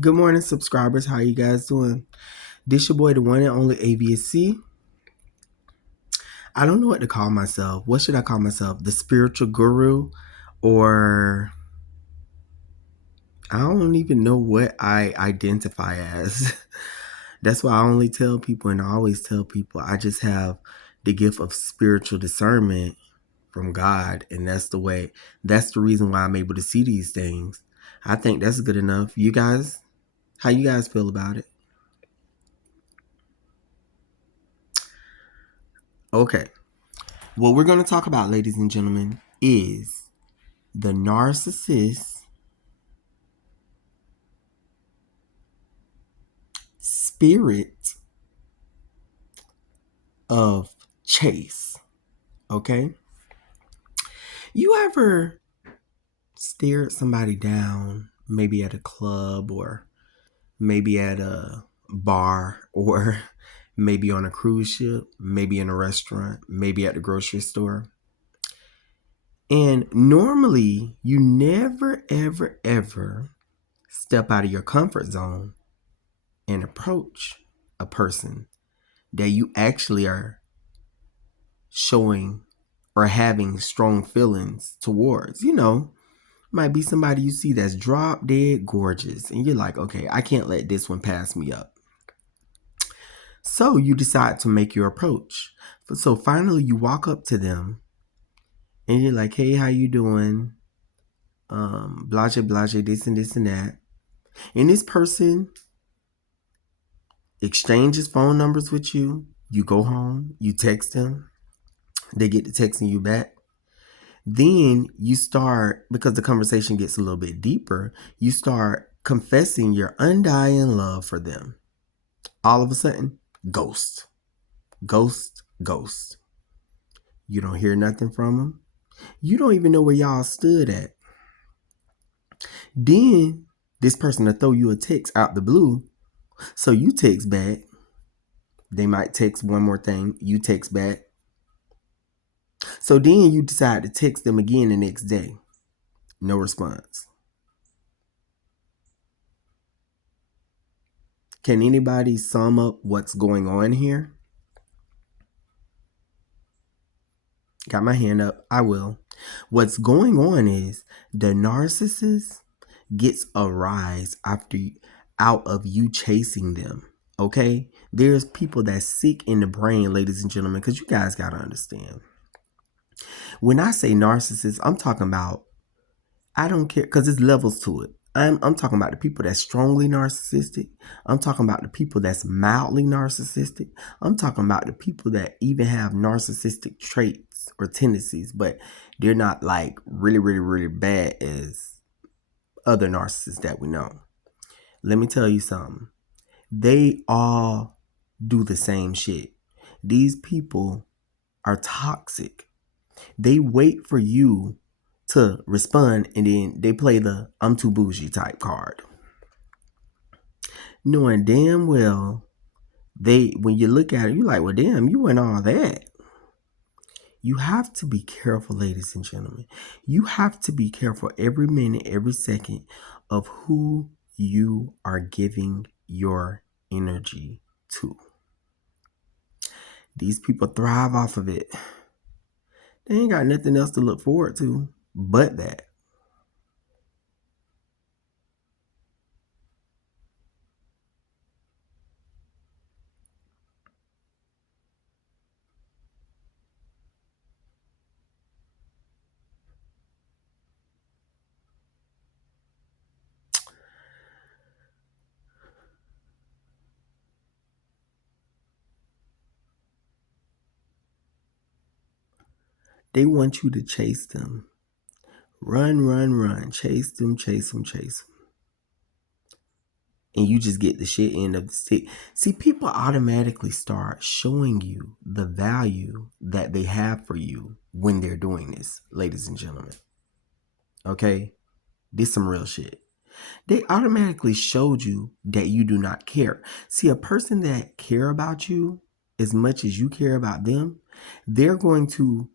Good morning, subscribers. How you guys doing? This your boy, the one and only AVSC. I don't know what to call myself. What should I call myself? The spiritual guru? Or I don't even know what I identify as. That's why I only tell people, and I always tell people, I just have the gift of spiritual discernment from God. And that's the reason why I'm able to see these things. I think that's good enough. You guys, how you guys feel about it? Okay. What we're going to talk about, ladies and gentlemen, is the narcissist spirit of chase. Okay? You ever stared somebody down, maybe at a club or maybe at a bar or maybe on a cruise ship, maybe in a restaurant, maybe at the grocery store? And normally, you never, ever, ever step out of your comfort zone and approach a person that you actually are showing or having strong feelings towards. Might be somebody you see that's drop dead gorgeous, and you're like, okay, I can't let this one pass me up. So you decide to make your approach. So finally, you walk up to them, and you're like, hey, how you doing? Blase, blase, this and this and that. And this person exchanges phone numbers with you. You go home, you text them, they get to texting you back. Then you start, because the conversation gets a little bit deeper, you start confessing your undying love for them. All of a sudden, ghost, ghost, ghost. You don't hear nothing from them. You don't even know where y'all stood at. Then this person will throw you a text out the blue. So you text back. They might text one more thing. You text back. So then you decide to text them again the next day. No response. Can anybody sum up what's going on here? Got my hand up. I will. What's going on is the narcissist gets a rise out of you chasing them. Okay? There's people that's sick in the brain, ladies and gentlemen, because you guys got to understand. When I say narcissist, I'm talking about, I don't care, because there's levels to it. I'm talking about the people that's strongly narcissistic. I'm talking about the people that's mildly narcissistic. I'm talking about the people that even have narcissistic traits or tendencies, but they're not like really, really, really bad as other narcissists that we know. Let me tell you something. They all do the same shit. These people are toxic. They wait for you to respond, and then they play the I'm too bougie type card. Knowing damn well when you look at it, you're like, well, damn, you and all that. You have to be careful, ladies and gentlemen. You have to be careful every minute, every second of who you are giving your energy to. These people thrive off of it. They ain't got nothing else to look forward to but that. They want you to chase them. Run, run, run. Chase them, chase them, chase them. And you just get the shit end of the stick. See, people automatically start showing you the value that they have for you when they're doing this, ladies and gentlemen. Okay? This some real shit. They automatically showed you that you do not care. See, a person that care about you as much as you care about them, they're going to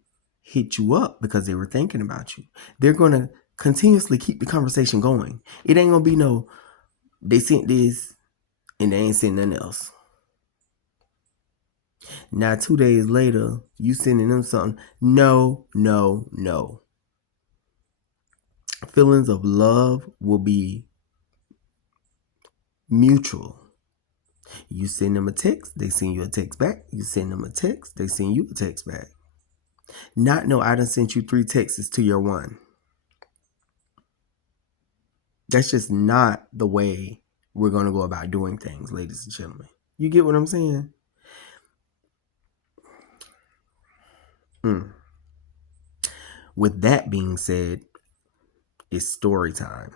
hit you up because they were thinking about you. They're going to continuously keep the conversation going. It ain't going to be no, They sent this and they ain't sent nothing else. Now 2 days later, you sending them something. No, no, no. Feelings of love will be mutual. You send them a text, they send you a text back. You send them a text, they send you a text back. Not no, I done sent you 3 texts to your one. That's just not the way we're going to go about doing things, ladies and gentlemen. You get what I'm saying? With that being said, it's story time.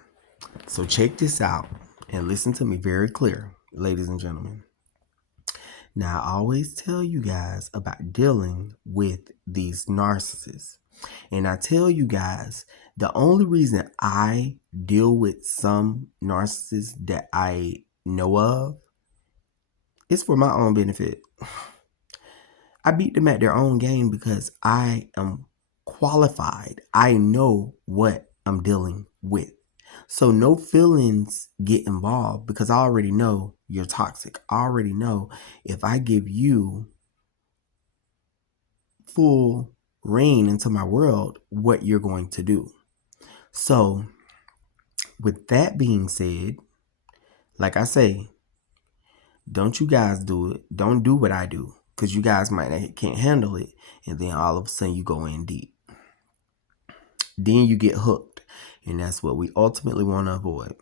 So check this out and listen to me very clear, ladies and gentlemen. Now, I always tell you guys about dealing with these narcissists. And I tell you guys, the only reason I deal with some narcissists that I know of is for my own benefit. I beat them at their own game because I am qualified. I know what I'm dealing with. So no feelings get involved because I already know you're toxic. I already know if I give you full reign into my world, what you're going to do. So with that being said, like I say, don't you guys do it. Don't do what I do because you guys can't handle it. And then all of a sudden you go in deep. Then you get hooked. And that's what we ultimately want to avoid.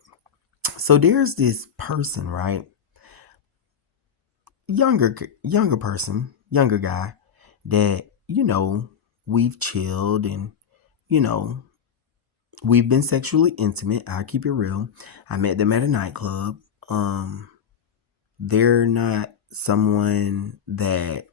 So there's this person, right? Younger person, younger guy that, we've chilled and, we've been sexually intimate. I'll keep it real. I met them at a nightclub. They're not someone that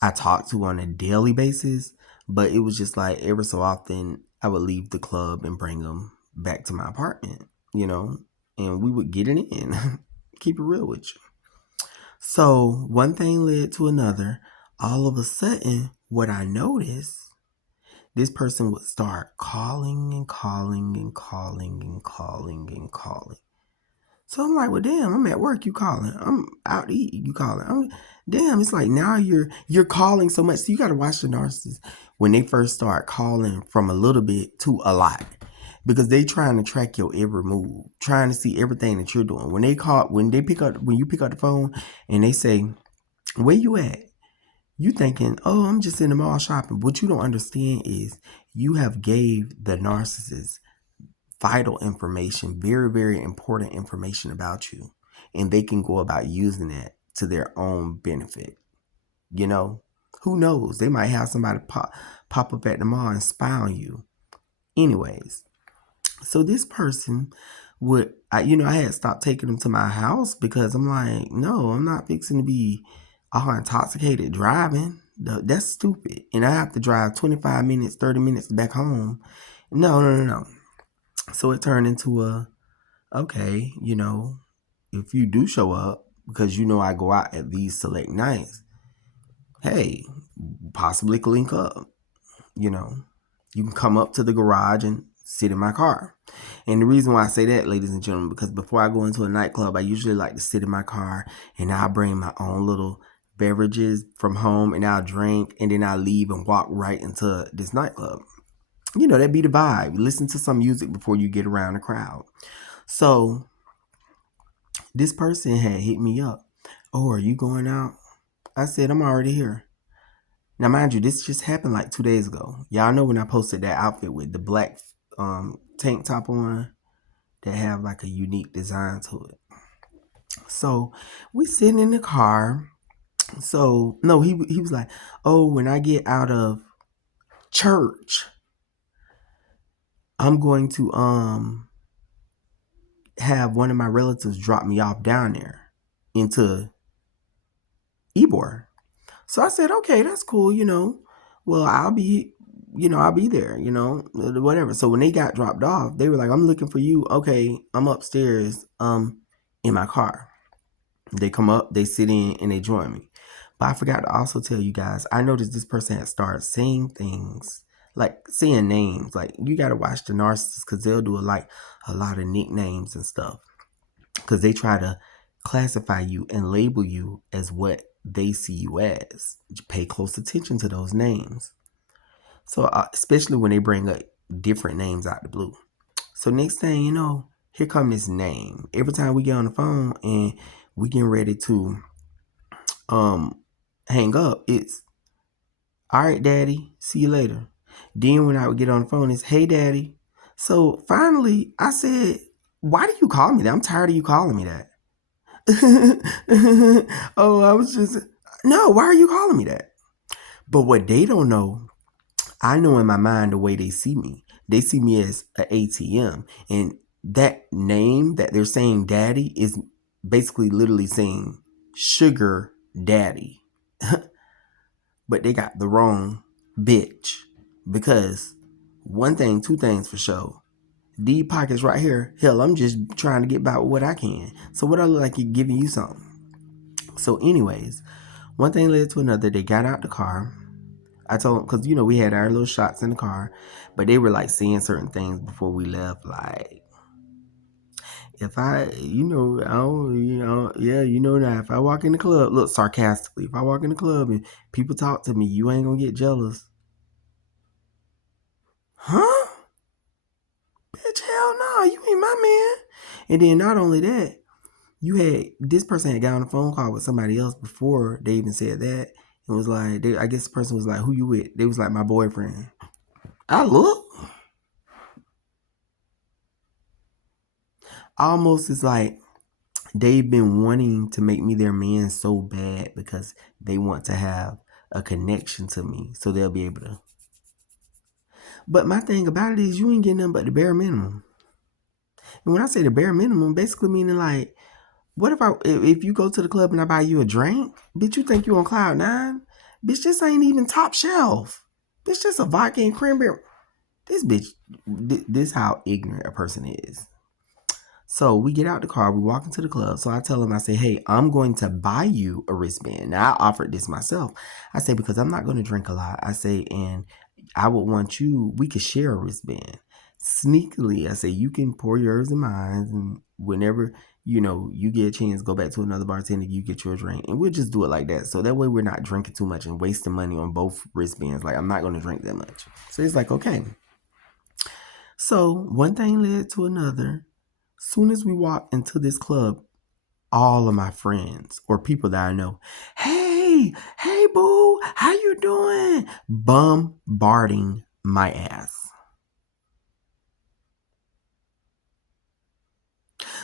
I talk to on a daily basis, but it was just like every so often I would leave the club and bring them back to my apartment, and we would get it in. Keep it real with you. So one thing led to another. All of a sudden, what I noticed, this person would start calling and calling and calling and calling and calling. So I'm like, well, damn, I'm at work, you calling. I'm out to eat, you calling. Damn, it's like now you're calling so much. So you got to watch the narcissists when they first start calling from a little bit to a lot. Because they trying to track your every move, trying to see everything that you're doing. When you pick up the phone and they say, where you at? You thinking, oh, I'm just in the mall shopping. What you don't understand is you have gave the narcissist vital information, very, very important information about you. And they can go about using that to their own benefit. Who knows? They might have somebody pop up at the mall and spy on you. Anyways, so this person I had stopped taking them to my house because I'm like, no, I'm not fixing to be all intoxicated driving. That's stupid. And I have to drive 25 minutes, 30 minutes back home. No. So it turned into okay, if you do show up, because I go out at these select nights, hey, possibly link up. You can come up to the garage and sit in my car. And the reason why I say that, ladies and gentlemen, because before I go into a nightclub, I usually like to sit in my car and I'll bring my own little beverages from home and I'll drink and then I'll leave and walk right into this nightclub. That'd be the vibe. Listen to some music before you get around the crowd. So this person had hit me up. Oh, are you going out? I said, I'm already here. Now, mind you, this just happened like 2 days ago. Y'all know when I posted that outfit with the black tank top on that have like a unique design to it. So we sitting in the car. So no, he was like, oh, when I get out of church, I'm going to have one of my relatives drop me off down there into Ybor. So I said, okay, that's cool, Well, I'll be there, whatever. So when they got dropped off, they were like, I'm looking for you. Okay, I'm upstairs, in my car. They come up, they sit in, and they join me. But I forgot to also tell you guys, I noticed this person had started saying things like saying names. Like you gotta watch the narcissists because they'll do a lot of nicknames and stuff because they try to classify you and label you as what they see you as. Pay close attention to those names. So especially when they bring up different names out the blue. So next thing you know, here come this name. Every time we get on the phone and we getting ready to hang up, it's all right, daddy, see you later. Then when I would get on the phone, it's hey daddy. So finally I said, why do you call me that? I'm tired of you calling me that. Oh, I was just no, why are you calling me that? But what they don't know, I know in my mind the way they see me. They see me as an ATM. And that name that they're saying daddy is basically literally saying sugar daddy. But they got the wrong bitch. Because one thing, two things for sure. These pockets right here, hell, I'm just trying to get by with what I can. So what I look like giving you something. So anyways, one thing led to another. They got out the car. I told them, because, we had our little shots in the car, but they were like saying certain things before we left. Like, if I, I don't, yeah, now if I walk in the club, look, sarcastically, if I walk in the club and people talk to me, you ain't gonna get jealous. Huh? Bitch, hell no, you ain't my man. And then not only that, this person had got on a phone call with somebody else before they even said that. It was like, I guess the person was like, who you with? They was like, my boyfriend. I look. Almost it's like they've been wanting to make me their man so bad because they want to have a connection to me so they'll be able to. But my thing about it is you ain't getting nothing but the bare minimum. And when I say the bare minimum, basically meaning like, what if you go to the club and I buy you a drink? Bitch, you think you on cloud nine? Bitch, this ain't even top shelf. Bitch, just a vodka and cranberry. This bitch, this how ignorant a person is. So we get out the car, we walk into the club. So I tell him, I say, hey, I'm going to buy you a wristband. Now I offered this myself. I say, because I'm not going to drink a lot. I say, and I would want we could share a wristband. Sneakily, I say, you can pour yours in mine. And whenever, you get a chance, go back to another bartender, you get your drink. And we'll just do it like that. So that way we're not drinking too much and wasting money on both wristbands. Like, I'm not going to drink that much. So he's like, okay. So one thing led to another. Soon as we walk into this club, all of my friends or people that I know, hey boo, how you doing? Bombarding my ass.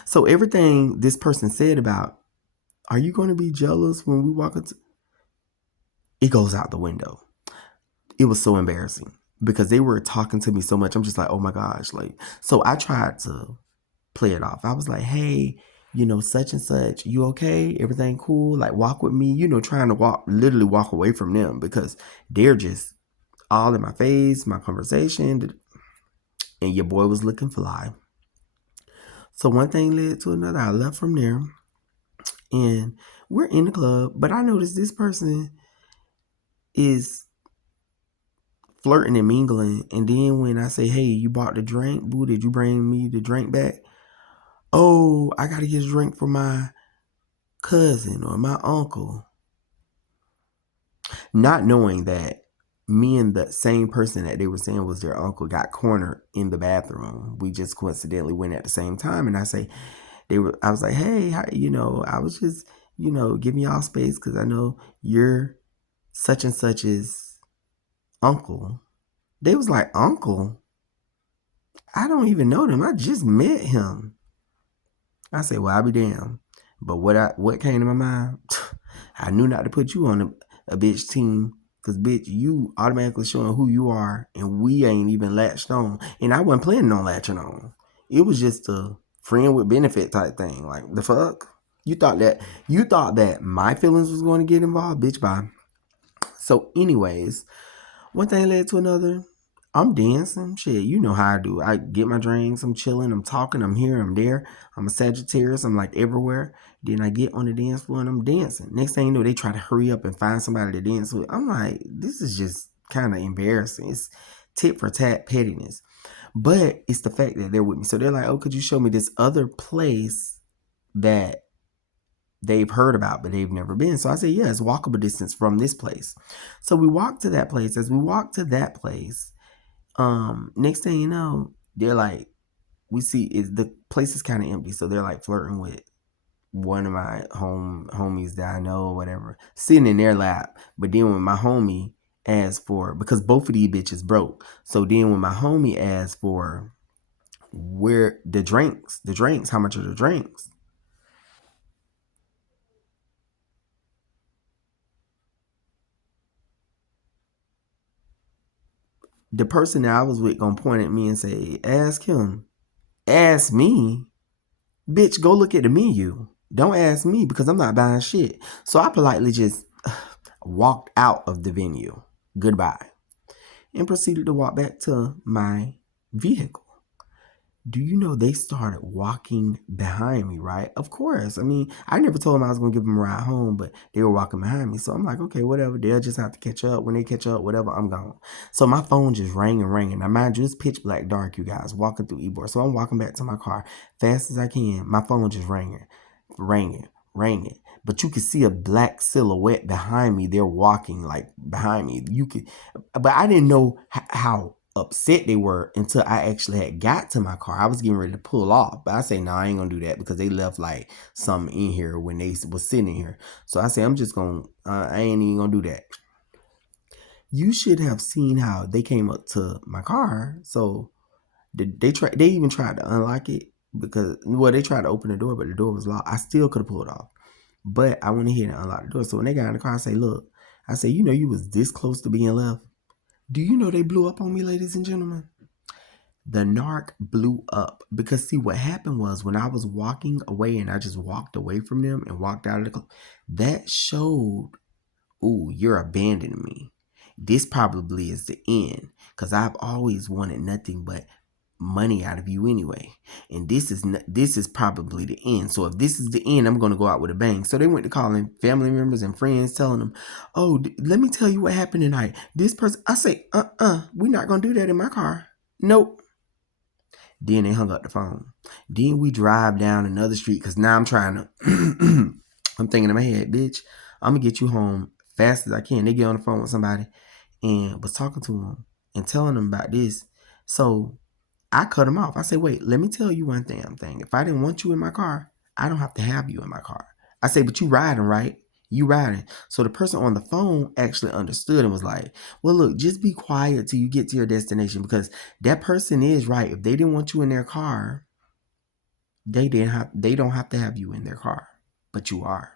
So everything this person said about, are you going to be jealous when we walk into, it goes out the window. It was so embarrassing because they were talking to me so much. I'm just like, oh my gosh. Like, so I tried to play it off. I was like, hey, such and such, you okay? Everything cool? Like, walk with me, trying to literally walk away from them because they're just all in my face, my conversation, and your boy was looking fly. So one thing led to another. I left from there and we're in the club, but I noticed this person is flirting and mingling. And then when I say, hey, you bought the drink, boo, did you bring me the drink back? Oh, I got to get a drink for my cousin or my uncle. Not knowing that me and the same person that they were saying was their uncle got cornered in the bathroom. We just coincidentally went at the same time. And I was like, hey, I was just, giving y'all space because I know you're such and such's uncle. They was like, uncle? I don't even know them. I just met him. I said, well, I'll be damned. But what came to my mind? I knew not to put you on a bitch team. Because, bitch, you automatically showing who you are. And we ain't even latched on. And I wasn't planning on latching on. It was just a friend with benefit type thing. Like, the fuck? You thought that my feelings was going to get involved? Bitch, bye. So, anyways, one thing led to another. I'm dancing. Shit, you know how I do. I get my drinks. I'm chilling. I'm talking. I'm here. I'm there. I'm a Sagittarius. I'm like everywhere. Then I get on the dance floor and I'm dancing. Next thing you know, they try to hurry up and find somebody to dance with. I'm like, this is just kind of embarrassing. It's tit for tat pettiness. But it's the fact that they're with me. So they're like, oh, could you show me this other place that they've heard about but they've never been? So I say, yeah, it's walkable distance from this place. So we walk to that place. As we walk to that place, next thing you know, they're like, we see is the place is kind of empty. So they're like flirting with one of my homies that I know or whatever, sitting in their lap. But then when my homie asked for, because both of these bitches broke. So then when my homie asked for where the drinks, how much are the drinks? The person that I was with gonna point at me and say, ask him. Ask me? Bitch, go look at the menu. Don't ask me because I'm not buying shit. So I politely just walked out of the venue. Goodbye. And proceeded to walk back to my vehicle. Do you know they started walking behind me, right? Of course. I mean, I never told them I was going to give them a ride home, but they were walking behind me. So I'm like, okay, whatever. They'll just have to catch up. When they catch up, whatever, I'm gone. So my phone just rang and rang. Now, mind you, it's pitch black dark, you guys, walking through Ybor. So I'm walking back to my car fast as I can. My phone just ringing. But you could see a black silhouette behind me. They're walking like behind me. But I didn't know how upset they were until I actually had got to my car. I was getting ready to pull off, but I say, no, I ain't gonna do that because they left like something in here when they was sitting in here. So I say, I'm just gonna, I ain't even gonna do that. You should have seen how they came up to my car. So they even tried to unlock it because, well, they tried to open the door, but the door was locked. I still could have pulled off, but I went ahead and unlocked the door. So when they got in the car, I say, look, I say, you know, you was this close to being left. Do you know they blew up on me, ladies and gentlemen? The narc blew up because see what happened was when I was walking away and I just walked away from them and walked out of the club, that showed, ooh, you're abandoning me. This probably is the end because I've always wanted nothing but money out of you anyway, and this is probably the end. So if this is the end, I'm going to go out with a bang. So they went to calling family members and friends, telling them, oh, let me tell you what happened tonight. This person, I say, we're not going to do that in my car. Nope. Then they hung up the phone. Then we drive down another street because now I'm trying to, I'm thinking in my head, bitch, I'm going to get you home fast as I can. They get on the phone with somebody and was talking to them and telling them about this. So I cut them off. I say, wait, let me tell you one damn thing. If I didn't want you in my car, I don't have to have you in my car. I say, but you riding, right? You riding. So the person on the phone actually understood and was like, well, look, just be quiet till you get to your destination because that person is right. If they didn't want you in their car, they don't have to have you in their car, but you are.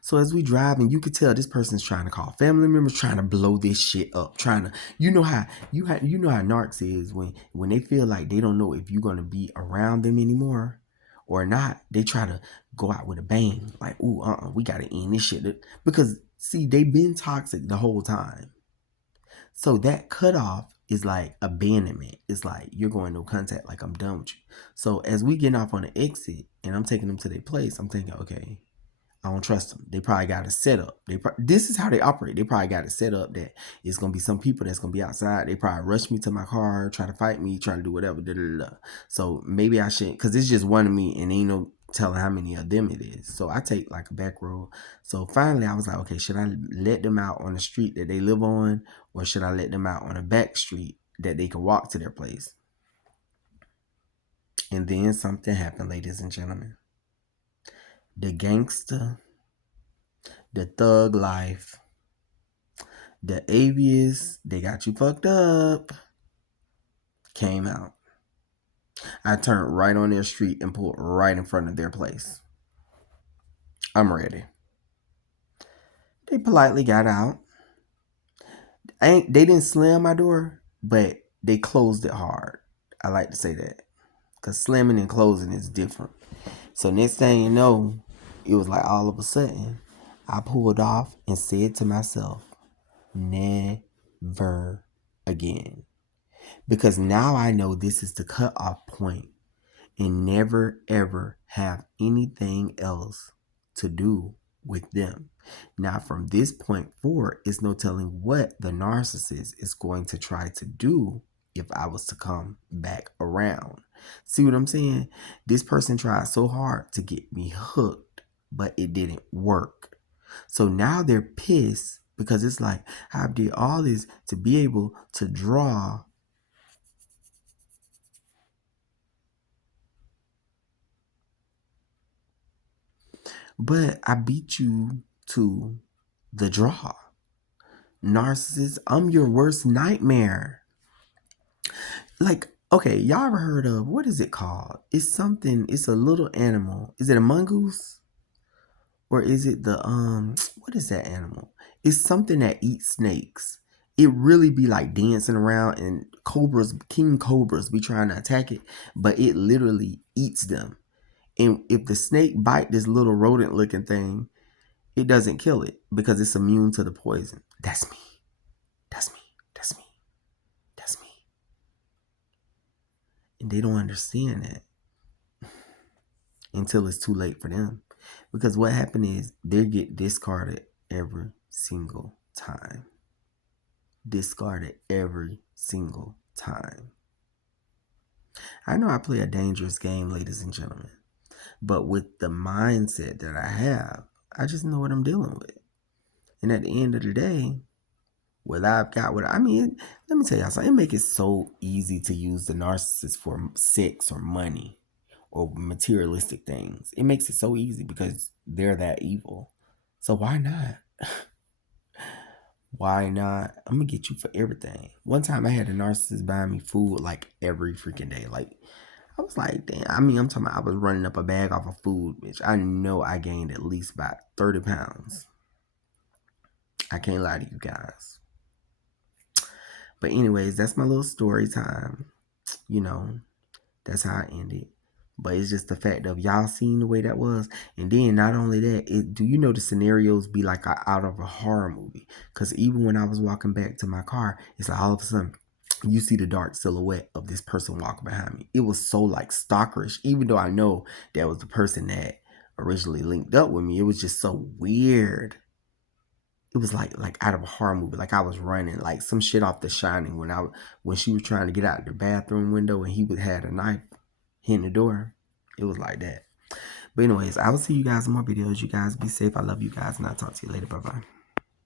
So as we drive, and you could tell this person's trying to call family members, trying to blow this shit up, trying to, you know how narcs is when they feel like they don't know if you're gonna be around them anymore or not. They try to go out with a bang, like, ooh, we gotta end this shit because see, they've been toxic the whole time. So that cutoff is like abandonment. It's like you're going no contact, like I'm done with you. So as we get off on the exit and I'm taking them to their place, I'm thinking, okay, I don't trust them. They probably got it set up. This is how they operate. They probably got it set up that it's gonna be some people that's gonna be outside. They probably rush me to my car, try to fight me, try to do whatever. Da, da, da. So maybe I shouldn't, cause it's just one of me, and ain't no telling how many of them it is. So I take like a back road. So finally, I was like, okay, should I let them out on the street that they live on, or should I let them out on a back street that they can walk to their place? And then something happened, ladies and gentlemen. The gangster, the thug life, the avius, they got you fucked up, came out. I turned right on their street and pulled right in front of their place. I'm ready. They politely got out. They didn't slam my door, but they closed it hard. I like to say that. Because slamming and closing is different. So next thing you know, it was like all of a sudden, I pulled off and said to myself, never again. Because now I know this is the cutoff point and never ever have anything else to do with them. Now, from this point forward, it's no telling what the narcissist is going to try to do if I was to come back around. See what I'm saying? This person tried so hard to get me hooked, but it didn't work. So now they're pissed because it's like, I did all this to be able to draw. But I beat you to the draw. Narcissist, I'm your worst nightmare. Like, okay, y'all ever heard of, what is it called? It's something, it's a little animal. Is it a mongoose? Or is it the, what is that animal? It's something that eats snakes. It really be like dancing around and cobras, king cobras be trying to attack it, but it literally eats them. And if the snake bite this little rodent looking thing, it doesn't kill it because it's immune to the poison. That's me. That's me. That's me. That's me. And they don't understand that until it's too late for them. Because what happened is they get discarded every single time. Discarded every single time. I know I play a dangerous game, ladies and gentlemen. But with the mindset that I have, I just know what I'm dealing with. And at the end of the day, what I've got, let me tell y'all something. It makes it so easy to use the narcissist for sex or money or materialistic things. It makes it so easy because they're that evil. So why not? Why not? I'm gonna get you for everything. One time I had a narcissist buying me food like every freaking day. Like, I was like, damn. I'm talking about I was running up a bag off of food, bitch. I know I gained at least about 30 pounds. I can't lie to you guys. But anyways, that's my little story time. You know, that's how I ended. But it's just the fact of y'all seeing the way that was. And then not only that, do you know the scenarios be like out of a horror movie? Because even when I was walking back to my car, it's like all of a sudden you see the dark silhouette of this person walking behind me. It was so like stalkerish, even though I know that was the person that originally linked up with me. It was just so weird. It was like out of a horror movie. Like I was running, like some shit off The Shining when she was trying to get out the bathroom window and he had a knife hitting the door. It was like that. But anyways, I will see you guys in more videos. You guys be safe. I love you guys, and I'll talk to you later. Bye bye.